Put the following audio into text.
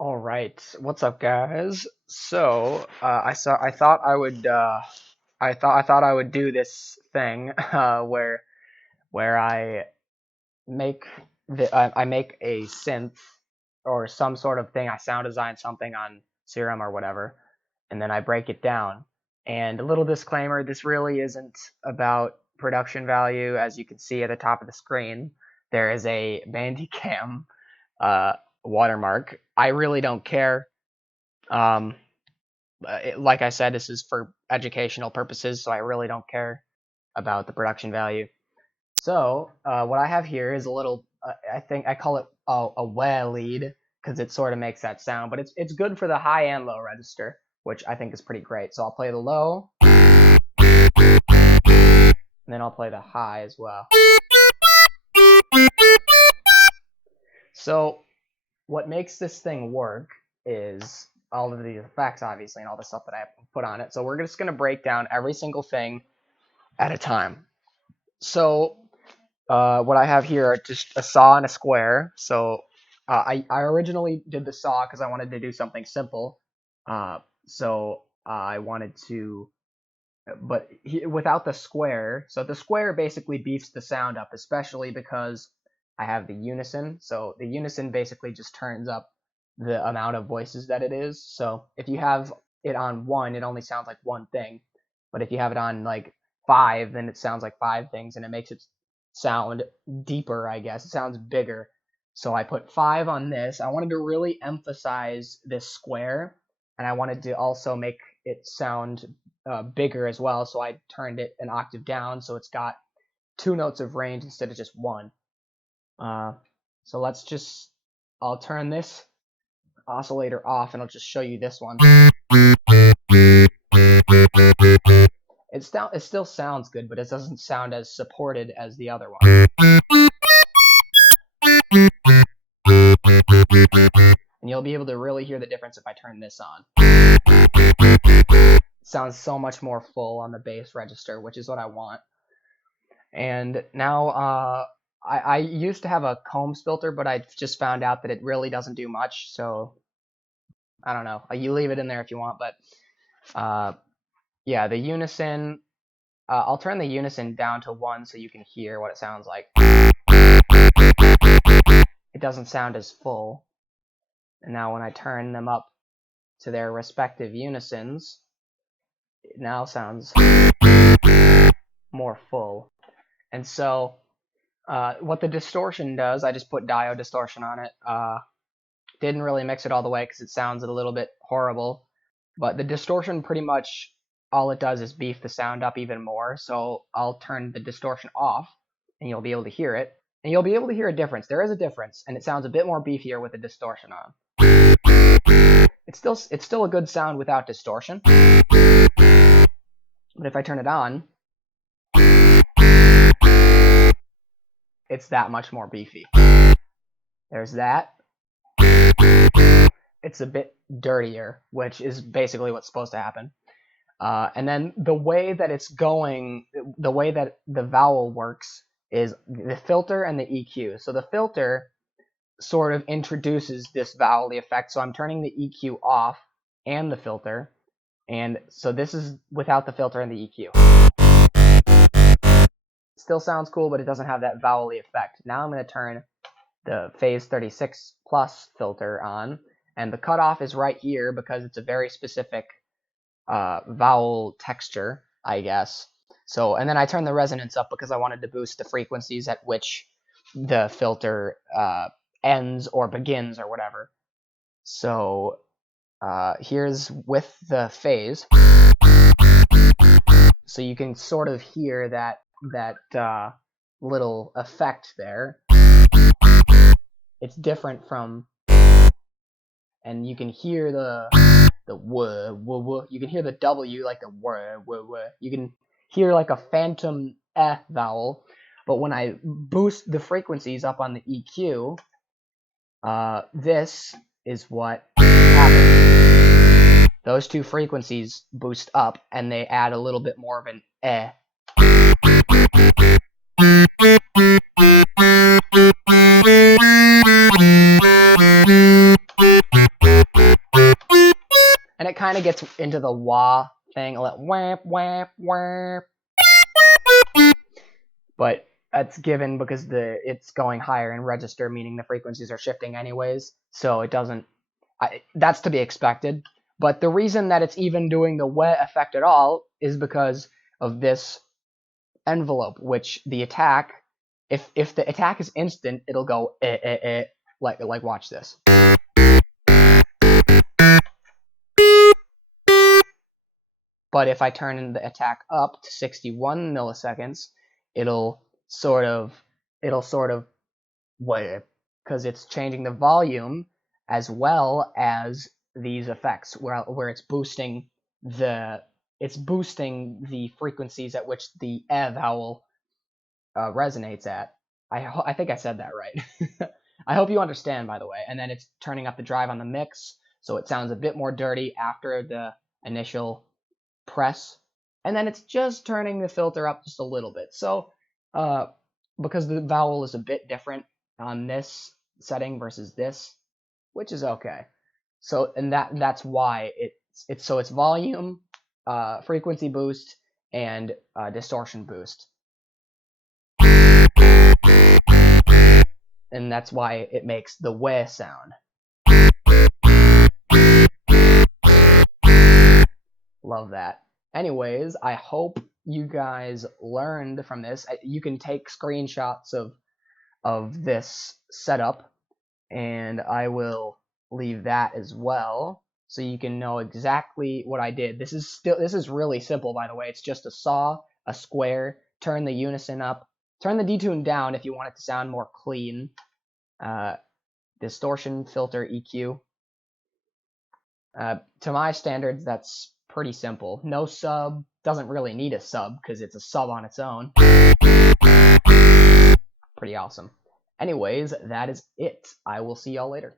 All right, what's up, guys? So I thought I would do this thing where I make a synth or some sort of thing. I sound design something on Serum or whatever, and then I break it down. And a little disclaimer: this really isn't about production value. As you can see at the top of the screen, there is a bandicam uh, watermark. I really don't care. Um, like I said, this is for educational purposes, so I really don't care about the production value. So what I have here is a little, I think I call it a Weh lead because it sort of makes that sound, but it's good for the high and low register, which I think is pretty great. So I'll play the low, and then I'll play the high as well. So what makes this thing work is all of these effects, obviously, and all the stuff that I put on it. So we're just going to break down every single thing at a time. So what I have here are just a saw and a square. So I originally did the saw because I wanted to do something simple. So I wanted to, but without the square. So the square basically beefs the sound up, especially because I have the unison. So the unison basically just turns up the amount of voices that it is. So if you have it on 1, it only sounds like one thing. But if you have it on like 5, then it sounds like 5 things, and it makes it sound deeper, I guess. It sounds bigger. So I put 5 on this. I wanted to really emphasize this square, and I wanted to also make it sound bigger as well. So I turned it an octave down, so it's got 2 notes of range instead of just 1. So I'll turn this oscillator off, and I'll just show you this one. It still sounds good, but it doesn't sound as supported as the other one. And you'll be able to really hear the difference if I turn this on. It sounds so much more full on the bass register, which is what I want. And now I used to have a Combs filter, but I just found out that it really doesn't do much. So I don't know. You leave it in there if you want, but yeah, the unison. I'll turn the unison down to 1 so you can hear what it sounds like. It doesn't sound as full. And now when I turn them up to their respective unisons, it now sounds more full. And so what the distortion does, I just put diode distortion on it. Didn't really mix it all the way because it sounds a little bit horrible. But the distortion pretty much, all it does is beef the sound up even more. So I'll turn the distortion off, and you'll be able to hear it. And you'll be able to hear a difference. There is a difference, and it sounds a bit more beefier with the distortion on. It's still a good sound without distortion. But if I turn it on, it's that much more beefy. There's that. It's a bit dirtier, which is basically what's supposed to happen. And then the way that it's going, the way that the vowel works is the filter and the EQ. So the filter sort of introduces this vowel effect. So I'm turning the EQ off and the filter. And so this is without the filter and the EQ. Still sounds cool, but it doesn't have that vowel effect. Now I'm going to turn the phase 36 plus filter on. And the cutoff is right here because it's a very specific vowel texture, I guess. So, and then I turn the resonance up because I wanted to boost the frequencies at which the filter ends or begins or whatever. So here's with the phase. So you can sort of hear that little effect there. It's different from, and you can hear the wuh, wuh, wuh. You can hear the W like the wuh, wuh, wuh. You can hear like a phantom vowel, but when I boost the frequencies up on the EQ, this is what happens. Those 2 frequencies boost up, and they add a little bit more of an kind of gets into the wah thing, a little whap, whap, whap. But that's given because it's going higher in register, meaning the frequencies are shifting anyways, so it doesn't, that's to be expected. But the reason that it's even doing the weh effect at all is because of this envelope, which the attack, if the attack is instant, it'll go like watch this. But if I turn the attack up to 61 milliseconds, it'll sort of weh, because it's changing the volume as well as these effects, where it's boosting the frequencies at which the vowel resonates at. I think I said that right. I hope you understand, by the way. And then it's turning up the drive on the mix, so it sounds a bit more dirty after the initial press. And then it's just turning the filter up just a little bit. So because the vowel is a bit different on this setting versus this, which is okay. So and that's why it's volume, frequency boost, and distortion boost. And that's why it makes the weh sound. Love that. Anyways, I hope you guys learned from this. You can take screenshots of this setup, and I will leave that as well, so you can know exactly what I did. This is really simple, by the way. It's just a saw, a square, turn the unison up, turn the detune down if you want it to sound more clean, distortion, filter, EQ. To my standards, that's pretty simple. No sub, doesn't really need a sub because it's a sub on its own. Pretty awesome. Anyways, that is it. I will see y'all later.